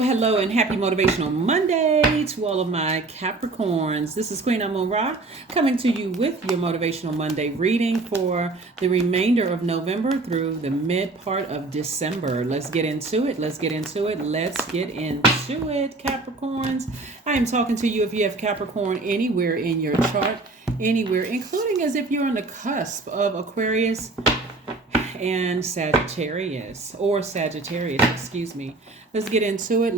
Hello, and happy Motivational Monday to all of my Capricorns. This is Queen Amon-Ra coming to you with your Motivational Monday reading for the remainder of November through the mid part of December. Let's get into it. Capricorns. I am talking to you if you have Capricorn anywhere in your chart, anywhere, including as if you're on the cusp of Aquarius and Sagittarius, excuse me. Let's get into it.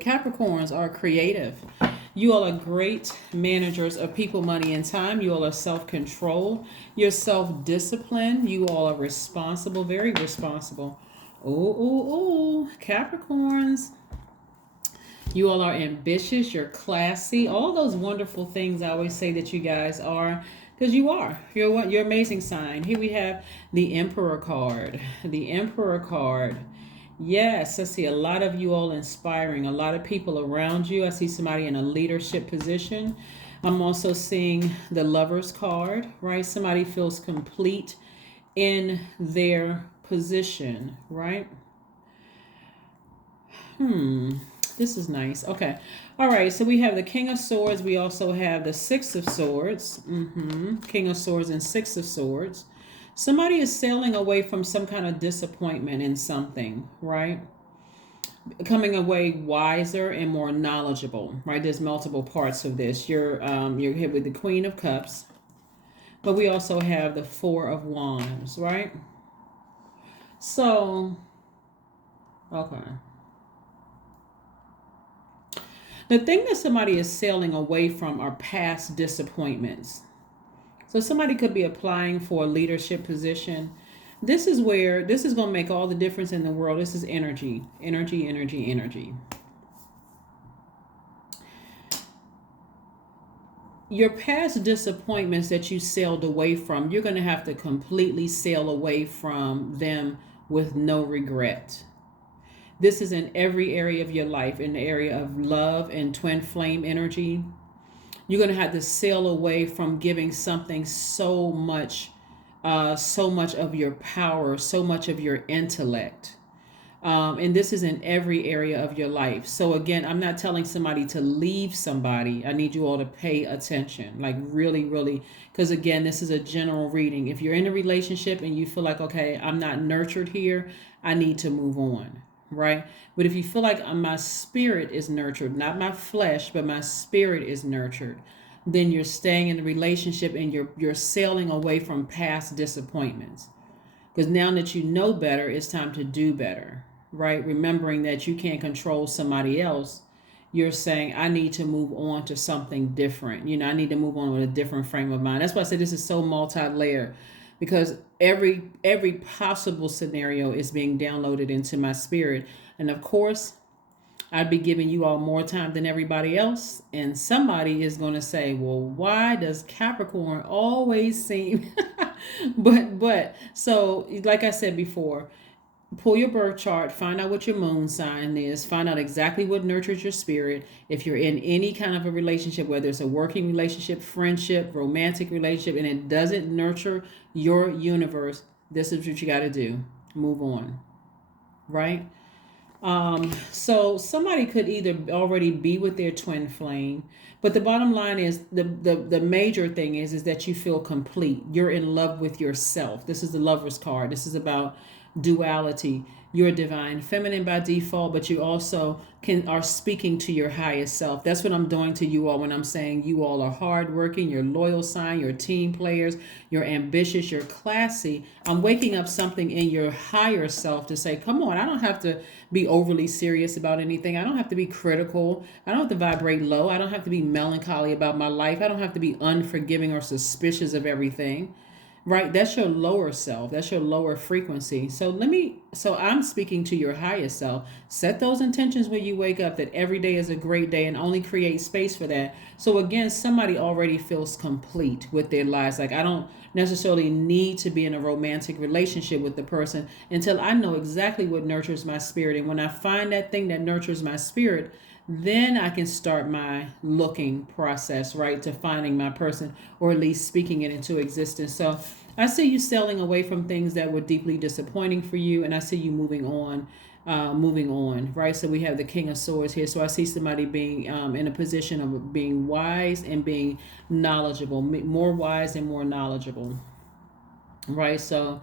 Capricorns are creative. You all are great managers of people, money, and time. You all are self-controlled. You're self-disciplined. You all are responsible, very responsible. Capricorns. You all are ambitious. You're classy. All those wonderful things I always say that you guys are. Because you are. You're amazing sign. Here we have the Emperor card. Yes, I see a lot of you all inspiring. A lot of people around you. I see somebody in a leadership position. I'm also seeing the Lovers card, right? Somebody feels complete in their position, right? This is nice. Okay. All right. So we have the King of Swords. We also have the Six of Swords. King of Swords and Six of Swords. Somebody is sailing away from some kind of disappointment in something, right? Coming away wiser and more knowledgeable, right? There's multiple parts of this. You're here with the Queen of Cups, but we also have the Four of Wands, right? So, okay. The thing that somebody is sailing away from are past disappointments. So somebody could be applying for a leadership position. This is going to make all the difference in the world. This is energy. Your past disappointments that you sailed away from, you're going to have to completely sail away from them with no regret. This is in every area of your life, in the area of love and twin flame energy. You're going to have to sail away from giving something so much of your power, so much of your intellect. And this is in every area of your life. So again, I'm not telling somebody to leave somebody. I need you all to pay attention, like really, really, because again, this is a general reading. If you're in a relationship and you feel like, okay, I'm not nurtured here, I need to move on. Right? But if you feel like my spirit is nurtured, not my flesh, but my spirit is nurtured, then you're staying in the relationship and you're sailing away from past disappointments. Because now that you know better, it's time to do better, right? Remembering that you can't control somebody else. You're saying, I need to move on to something different. I need to move on with a different frame of mind. That's why I say this is so multi-layered. Because every possible scenario is being downloaded into my spirit. And of course, I'd be giving you all more time than everybody else. And somebody is going to say, well, why does Capricorn always seem... but so like I said before, pull your birth chart, find out what your moon sign is, find out exactly what nurtures your spirit. If you're in any kind of a relationship, whether it's a working relationship, friendship, romantic relationship, and it doesn't nurture your universe, this is what you got to do. Move on, right? So somebody could either already be with their twin flame, but the bottom line is the major thing is that you feel complete. You're in love with yourself. This is the Lover's card. This is about duality. You're divine feminine by default, but you also are speaking to your highest self. That's what I'm doing to you all when I'm saying you all are hardworking, you're loyal sign, you're team players, you're ambitious, you're classy. I'm waking up something in your higher self to say, come on, I don't have to be overly serious about anything. I don't have to be critical. I don't have to vibrate low. I don't have to be melancholy about my life. I don't have to be unforgiving or suspicious of everything. Right? That's your lower self. That's your lower frequency. So I'm speaking to your highest self. Set those intentions when you wake up that every day is a great day and only create space for that. So again, somebody already feels complete with their lives. Like I don't necessarily need to be in a romantic relationship with the person until I know exactly what nurtures my spirit. And when I find that thing that nurtures my spirit, then I can start my looking process, right, to finding my person, or at least speaking it into existence. So I see you sailing away from things that were deeply disappointing for you, and I see you moving on, right? So we have the King of Swords here. So I see somebody being in a position of being wise and being knowledgeable, more wise and more knowledgeable, right? So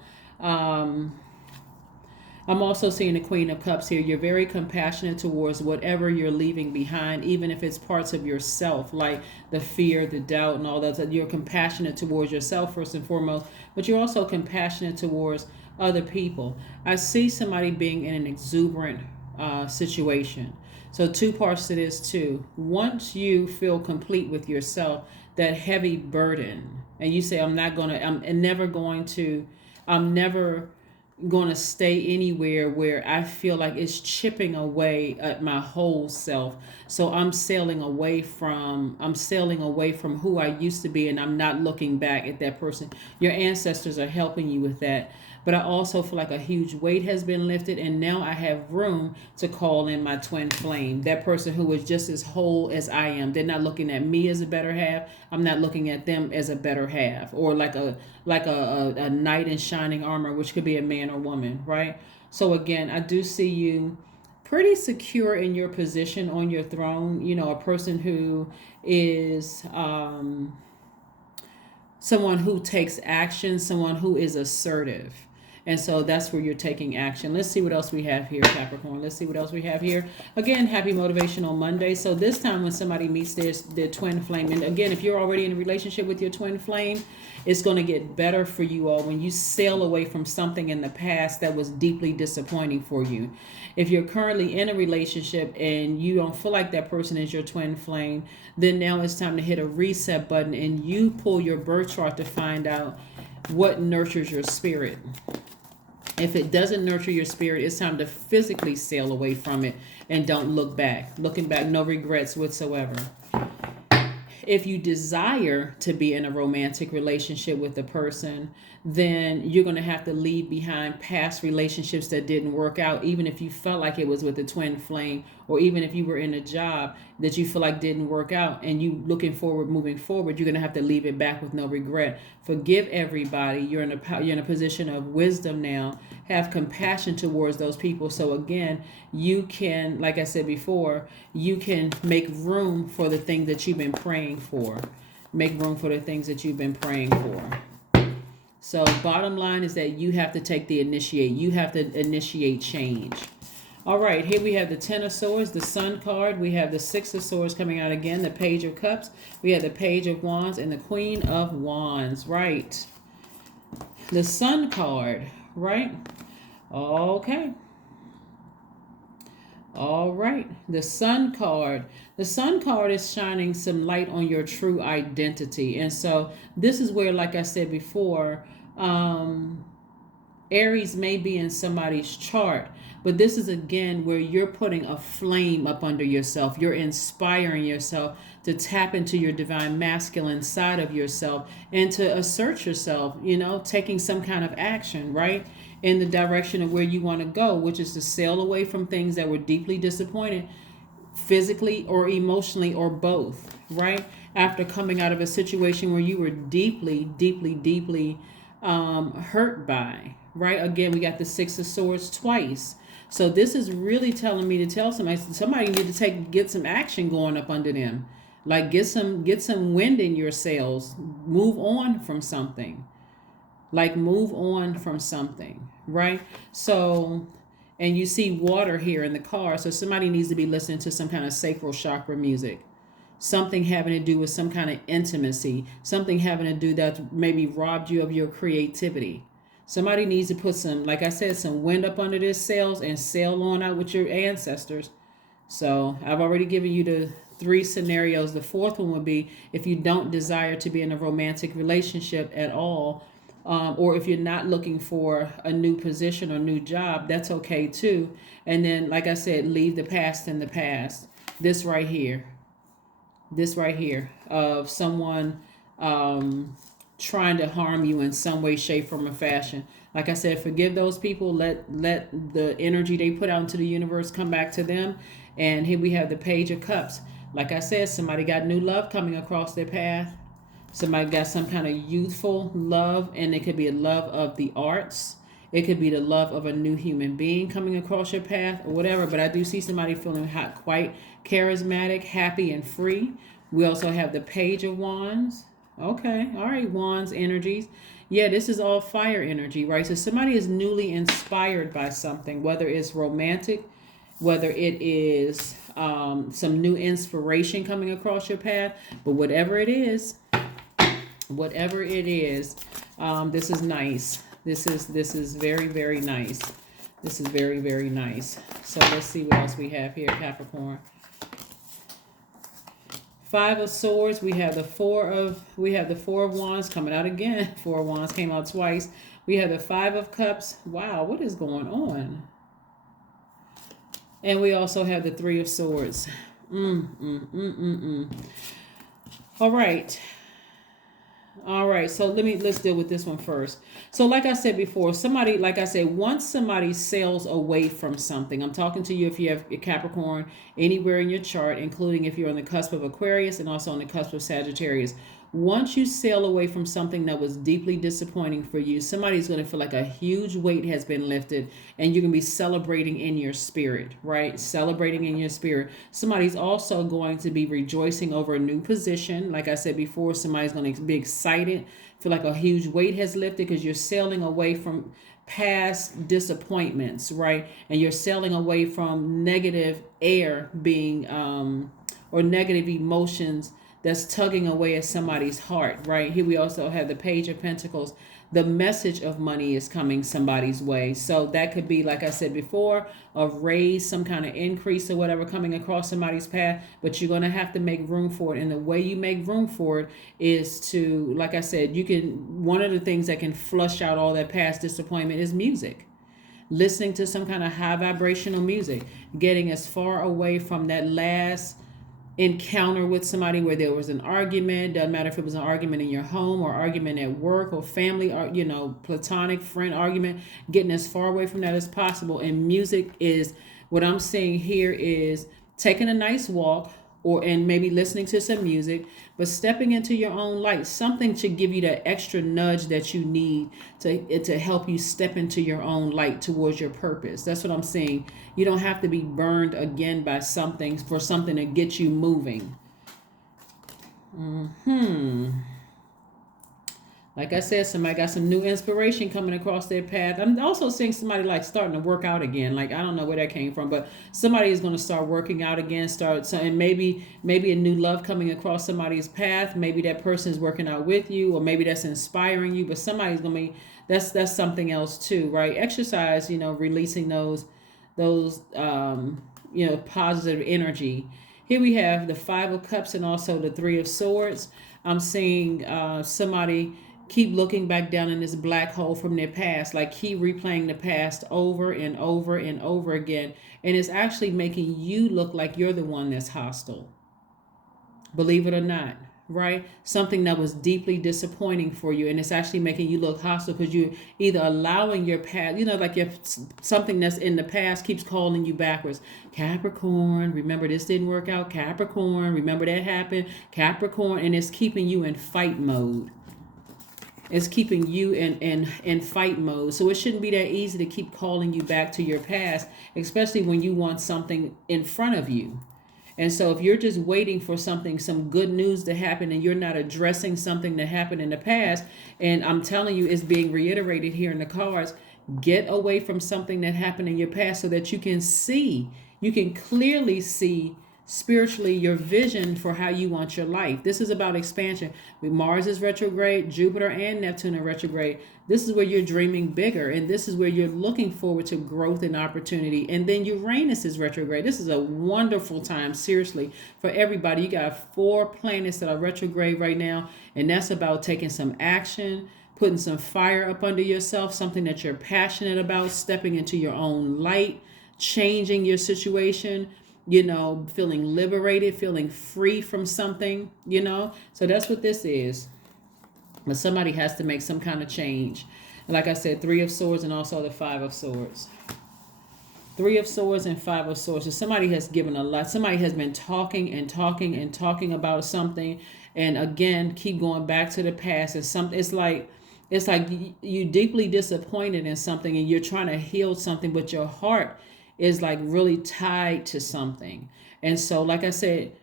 I'm also seeing the Queen of Cups here. You're very compassionate towards whatever you're leaving behind, even if it's parts of yourself, like the fear, the doubt, and all that. You're compassionate towards yourself first and foremost, but you're also compassionate towards other people. I see somebody being in an exuberant situation. So two parts to this too. Once you feel complete with yourself, that heavy burden, and you say, I'm never going to stay anywhere where I feel like it's chipping away at my whole self. So I'm sailing away from who I used to be, and I'm not looking back at that person. Your ancestors are helping you with that. But I also feel like a huge weight has been lifted, and now I have room to call in my twin flame, that person who is just as whole as I am. They're not looking at me as a better half. I'm not looking at them as a better half, or like a knight in shining armor, which could be a man or woman, right? So again, I do see you pretty secure in your position on your throne. You know, a person who is someone who takes action, someone who is assertive. And so that's where you're taking action. Let's see what else we have here, Capricorn. Let's see what else we have here. Again, happy Motivational Monday. So this time when somebody meets their twin flame, and again, if you're already in a relationship with your twin flame, it's going to get better for you all when you sail away from something in the past that was deeply disappointing for you. If you're currently in a relationship and you don't feel like that person is your twin flame, then now it's time to hit a reset button and you pull your birth chart to find out what nurtures your spirit. If it doesn't nurture your spirit, it's time to physically sail away from it and don't look back. Looking back, no regrets whatsoever. If you desire to be in a romantic relationship with a person, then you're going to have to leave behind past relationships that didn't work out, even if you felt like it was with a twin flame, or even if you were in a job that you feel like didn't work out and you moving forward, you're going to have to leave it back with no regret. Forgive everybody. You're in a position of wisdom now. Have compassion towards those people. So again, you can, like I said before, you can make room for the thing that you've been praying for. Make room for the things that you've been praying for. So bottom line is that you have to take the initiate. You have to initiate change. All right, here we have the Ten of Swords, the Sun card. We have the Six of Swords coming out again, the Page of Cups. We have the Page of Wands and the Queen of Wands, right? The Sun card, right? Okay. All right. The Sun card. The Sun card is shining some light on your true identity. And so this is where, like I said before, Aries may be in somebody's chart, but this is again where you're putting a flame up under yourself. You're inspiring yourself to tap into your divine masculine side of yourself and to assert yourself, taking some kind of action, right? In the direction of where you want to go, which is to sail away from things that were deeply disappointed, physically or emotionally or both, right? After coming out of a situation where you were deeply, deeply, deeply hurt by, right? Again, we got the Six of Swords twice. So this is really telling me to tell somebody need to get some action going up under them. Like get some wind in your sails. Move on from something. Right? So, and you see water here in the car. So somebody needs to be listening to some kind of sacral chakra music. Something having to do with some kind of intimacy. Something having to do that maybe robbed you of your creativity. Somebody needs to put some, like I said, some wind up under their sails and sail on out with your ancestors. So I've already given you the 3 scenarios. The 4th one would be if you don't desire to be in a romantic relationship at all, or if you're not looking for a new position or new job, that's okay too. And then, like I said, leave the past in the past. This right here of someone trying to harm you in some way, shape, form, or fashion. Like I said, forgive those people. Let the energy they put out into the universe come back to them, And here we have the Page of Cups. Like I said, somebody got new love coming across their path. Somebody got some kind of youthful love, and it could be a love of the arts. It could be the love of a new human being coming across your path or whatever. But I do see somebody feeling quite charismatic, happy, and free. We also have the Page of Wands. Okay, all right, Wands energies. Yeah, this is all fire energy, right? So somebody is newly inspired by something, whether it's romantic, whether it is some new inspiration coming across your path. But whatever it is, this is nice. This is very, very nice. This is very, very nice. So let's see what else we have here, Capricorn. Five of Swords. We have the Four of Wands coming out again. Four of Wands came out twice. We have the Five of Cups. Wow, what is going on? And we also have the Three of Swords. All right. All right, so let's deal with this one first. So like I said before, once somebody sails away from something, I'm talking to you if you have a Capricorn anywhere in your chart, including if you're on the cusp of Aquarius and also on the cusp of Sagittarius. Once you sail away from something that was deeply disappointing for you, somebody's going to feel like a huge weight has been lifted, and you're going to be celebrating in your spirit, right? Celebrating in your spirit. Somebody's also going to be rejoicing over a new position. Like I said before, somebody's going to be excited, feel like a huge weight has lifted because you're sailing away from past disappointments, right? And you're sailing away from negative air being, or negative emotions that's tugging away at somebody's heart, right? Here we also have the Page of Pentacles. The message of money is coming somebody's way. So that could be, like I said before, a raise, some kind of increase or whatever coming across somebody's path, but you're going to have to make room for it. And the way you make room for it is to, like I said, one of the things that can flush out all that past disappointment is music. Listening to some kind of high vibrational music, getting as far away from that last encounter with somebody where there was an argument. Doesn't matter if it was an argument in your home or argument at work or family, or platonic friend argument. Getting as far away from that as possible. And music is what I'm seeing here is taking a nice walk, and maybe listening to some music, but stepping into your own light. Something to give you that extra nudge that you need to help you step into your own light towards your purpose. That's what I'm saying. You don't have to be burned again by something for something to get you moving. Like I said, somebody got some new inspiration coming across their path. I'm also seeing somebody starting to work out again. I don't know where that came from, but somebody is going to start working out again. And maybe a new love coming across somebody's path. Maybe that person is working out with you, or maybe that's inspiring you. But somebody's going to be that's something else too, right? Exercise, releasing those positive energy. Here we have the Five of Cups and also the Three of Swords. I'm seeing somebody keep looking back down in this black hole from their past, keep replaying the past over and over and over again. And it's actually making you look like you're the one that's hostile. Believe it or not, right? Something that was deeply disappointing for you, and it's actually making you look hostile because you're either allowing your past, something that's in the past keeps calling you backwards. Capricorn, remember this didn't work out. Capricorn, remember that happened. Capricorn, and it's keeping you in fight mode. It's keeping you in fight mode. So it shouldn't be that easy to keep calling you back to your past, especially when you want something in front of you. And so if you're just waiting for some good news to happen, and you're not addressing something that happened in the past, and I'm telling you, it's being reiterated here in the cards, get away from something that happened in your past so that you can clearly see spiritually your vision for how you want your life. This is about expansion. With Mars is retrograde, Jupiter and Neptune are retrograde. This is where you're dreaming bigger, and this is where you're looking forward to growth and opportunity. And then Uranus is retrograde. This is a wonderful time, seriously, for everybody. You got 4 planets that are retrograde right now, and that's about taking some action, putting some fire up under yourself, something that you're passionate about, stepping into your own light, changing your situation, feeling liberated, feeling free from something, So that's what this is. But somebody has to make some kind of change. And like I said, 3 of Swords and also the 5 of Swords. Three of Swords and Five of Swords. So somebody has given a lot. Somebody has been talking and talking and talking about something, and again keep going back to the past. And something. It's like you deeply disappointed in something, and you're trying to heal something, but your heart is like really tied to something. And so, like I said,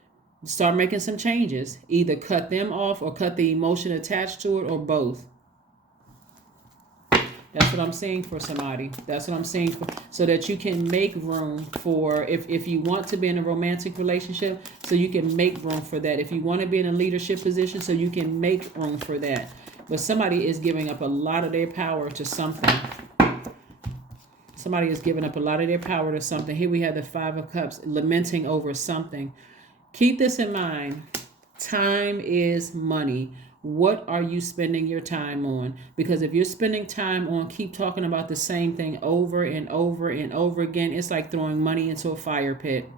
start making some changes. Either cut them off or cut the emotion attached to it, or both. That's what I'm saying for somebody. That's what I'm saying for, so that you can make room for, if you want to be in a romantic relationship, so you can make room for that. If you want to be in a leadership position, so you can make room for that. But somebody is giving up a lot of their power to something. Somebody is giving up a lot of their power to something. Here we have the Five of Cups, lamenting over something. Keep this in mind. Time is money. What are you spending your time on? Because if you're spending time on keep talking about the same thing over and over and over again, it's like throwing money into a fire pit.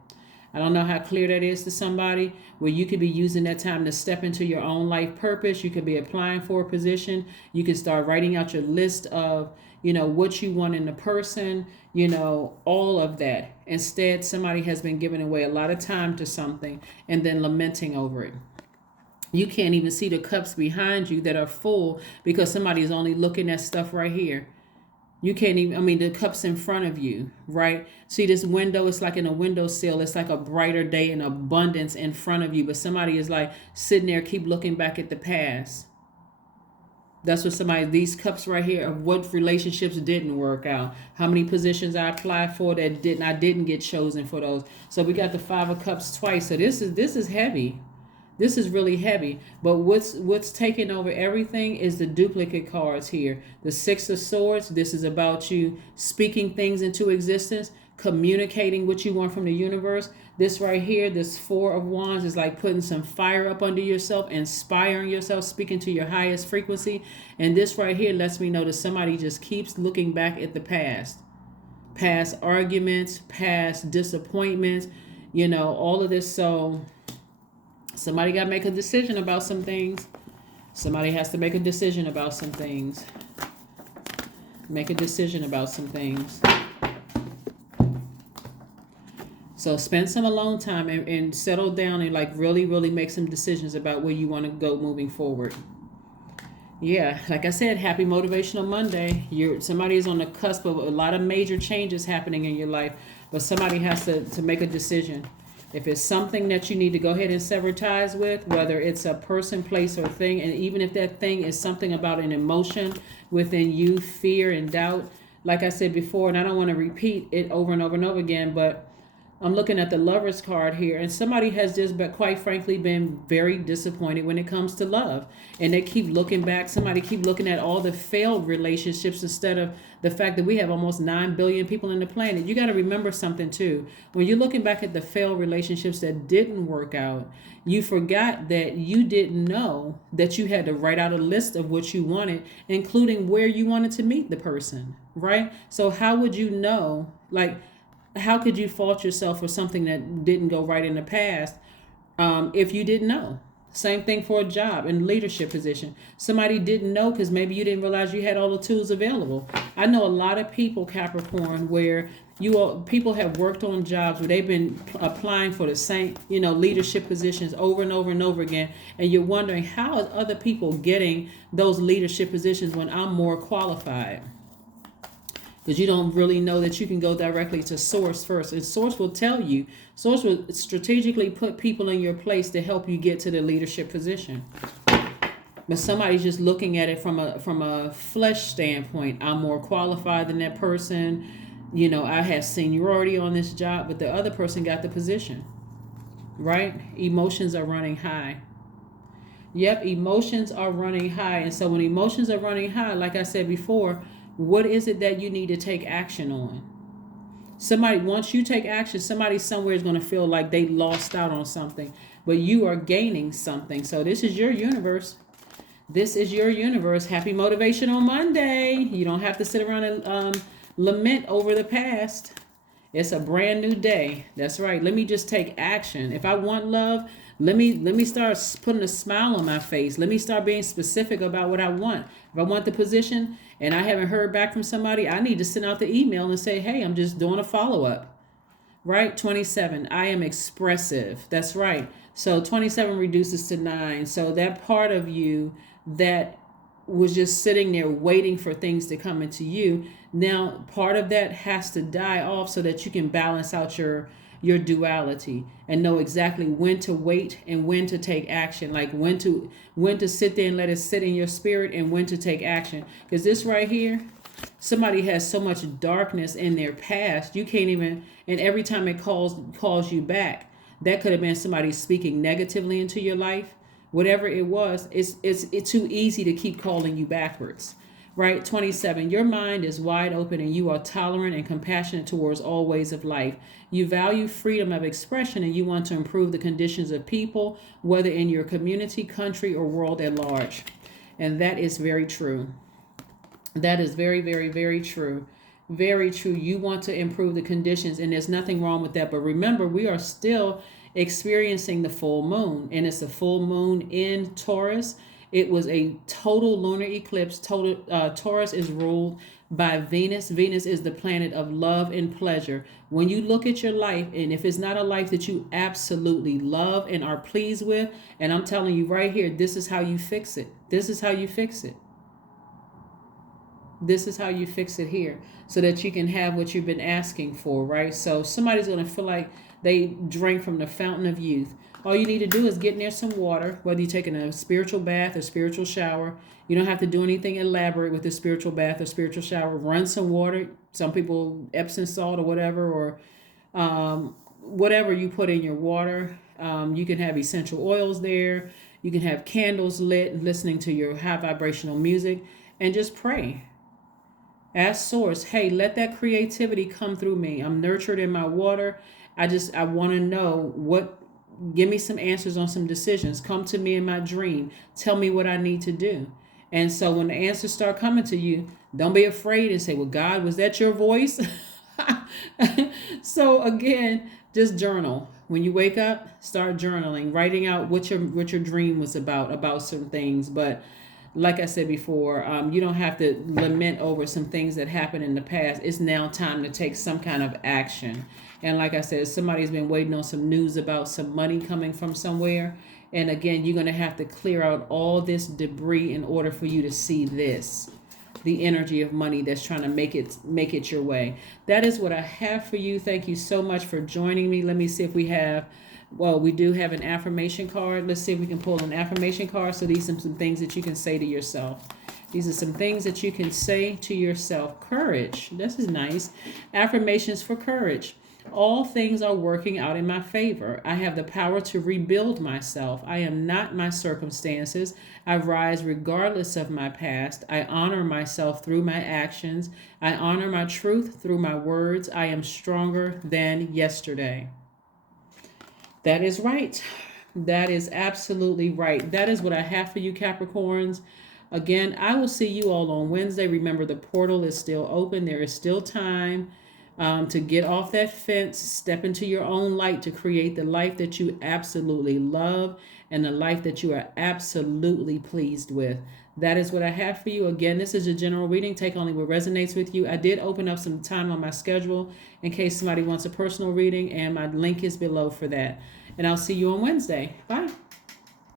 I don't know how clear that is to somebody, where you could be using that time to step into your own life purpose. You could be applying for a position. You can start writing out your list of, what you want in a person, all of that. Instead, somebody has been giving away a lot of time to something and then lamenting over it. You can't even see the cups behind you that are full because somebody is only looking at stuff right here. You can't even, the cups in front of you, right? See, this window, it's like in a windowsill. It's like a brighter day and abundance in front of you. But somebody is like sitting there, keep looking back at the past. That's what these cups right here of what relationships didn't work out. How many positions I applied for that I didn't get chosen for those. So we got the Five of Cups twice. So this is heavy. This is really heavy, but what's taking over everything is the duplicate cards here. The Six of Swords, this is about you speaking things into existence, communicating what you want from the universe. This right here, this Four of Wands, is like putting some fire up under yourself, inspiring yourself, speaking to your highest frequency. And this right here lets me know that somebody just keeps looking back at the past arguments, past disappointments, all of this. So somebody got to make a decision about some things. Somebody has to make a decision about some things. Make a decision about some things. So spend some alone time and settle down and like really, really make some decisions about where you want to go moving forward. Yeah, like I said, happy Motivational Monday. Somebody is on the cusp of a lot of major changes happening in your life, but somebody has to make a decision. If it's something that you need to go ahead and sever ties with, whether it's a person, place, or thing, and even if that thing is something about an emotion within you, fear and doubt, like I said before, and I don't want to repeat it over and over and over again, but I'm looking at the Lovers card here, and somebody has just, but quite frankly, been very disappointed when it comes to love. And they keep looking back. Somebody keep looking at all the failed relationships instead of the fact that we have almost 9 billion people on the planet. You got to remember something too. When you're looking back at the failed relationships that didn't work out, you forgot that you didn't know that you had to write out a list of what you wanted, including where you wanted to meet the person, right? So how would you know, how could you fault yourself for something that didn't go right in the past if you didn't know? Same thing for a job and leadership position. Somebody didn't know because maybe you didn't realize you had all the tools available. I know a lot of people, Capricorn, where people have worked on jobs where they've been applying for the same, leadership positions over and over and over again. And you're wondering, how are other people getting those leadership positions when I'm more qualified? Because you don't really know that you can go directly to Source first. And Source will tell you. Source will strategically put people in your place to help you get to the leadership position. But somebody's just looking at it from a flesh standpoint. I'm more qualified than that person. I have seniority on this job, but the other person got the position. Right? Emotions are running high. Yep, emotions are running high. And so when emotions are running high, like I said before, what is it that you need to take action on? Once you take action, somebody somewhere is going to feel like they lost out on something, but you are gaining something. So this is your universe. This is your universe. Happy Motivational Monday. You don't have to sit around and lament over the past. It's a brand new day. That's right. Let me just take action. If I want love, let me start putting a smile on my face. Let me start being specific about what I want. If I want the position and I haven't heard back from somebody, I need to send out the email and say, hey, I'm just doing a follow-up. Right? 27, I am expressive. That's right. So 27 reduces to 9. So that part of you that was just sitting there waiting for things to come into you, now part of that has to die off so that you can balance out your duality and know exactly when to wait and when to take action, like when to sit there and let it sit in your spirit, and when to take action. Because this right here, somebody has so much darkness in their past, you can't even, and every time it calls you back, that could have been somebody speaking negatively into your life. Whatever it was, it's too easy to keep calling you backwards. Right? 27, your mind is wide open and you are tolerant and compassionate towards all ways of life. You value freedom of expression and you want to improve the conditions of people, whether in your community, country, or world at large. And that is very true. That is very, very, very true. Very true. You want to improve the conditions, and there's nothing wrong with that. But remember, we are still experiencing the full moon, and it's a full moon in Taurus. It was a total lunar eclipse. Taurus is ruled by Venus. Venus is the planet of love and pleasure. When you look at your life, and if it's not a life that you absolutely love and are pleased with, and I'm telling you right here, this is how you fix it. This is how you fix it. This is how you fix it here, so that you can have what you've been asking for, right? So somebody's going to feel like they drank from the fountain of youth. All you need to do is get near some water, whether you're taking a spiritual bath or spiritual shower. You don't have to do anything elaborate with the spiritual bath or spiritual shower. Run some water. Some people, Epsom salt or whatever, or whatever you put in your water. You can have essential oils there. You can have candles lit, listening to your high vibrational music, and just pray. Ask Source, hey, let that creativity come through me. I'm nurtured in my water. I want to know give me some answers on some decisions. Come to me in my dream. Tell me what I need to do. And so when the answers start coming to you, don't be afraid and say, well, God, was that your voice? So again, just journal. When you wake up, start journaling, writing out what your dream was about certain things. But like I said before, you don't have to lament over some things that happened in the past. It's now time to take some kind of action. And like I said, somebody's been waiting on some news about some money coming from somewhere. And again, you're going to have to clear out all this debris in order for you to see this, the energy of money that's trying to make it your way. That is what I have for you. Thank you so much for joining me. Let me see if we have, we do have an affirmation card. Let's see if we can pull an affirmation card. So these are some things that you can say to yourself. These are some things that you can say to yourself. Courage. This is nice. Affirmations for courage. All things are working out in my favor. I have the power to rebuild myself. I am not my circumstances. I rise regardless of my past. I honor myself through my actions. I honor my truth through my words. I am stronger than yesterday. That is right. That is absolutely right. That is what I have for you, Capricorns. Again, I will see you all on Wednesday. Remember, the portal is still open. There is still time to get off that fence, step into your own light to create the life that you absolutely love and the life that you are absolutely pleased with. That is what I have for you. Again, this is a general reading. Take only what resonates with you. I did open up some time on my schedule in case somebody wants a personal reading, and my link is below for that. And I'll see you on Wednesday. Bye.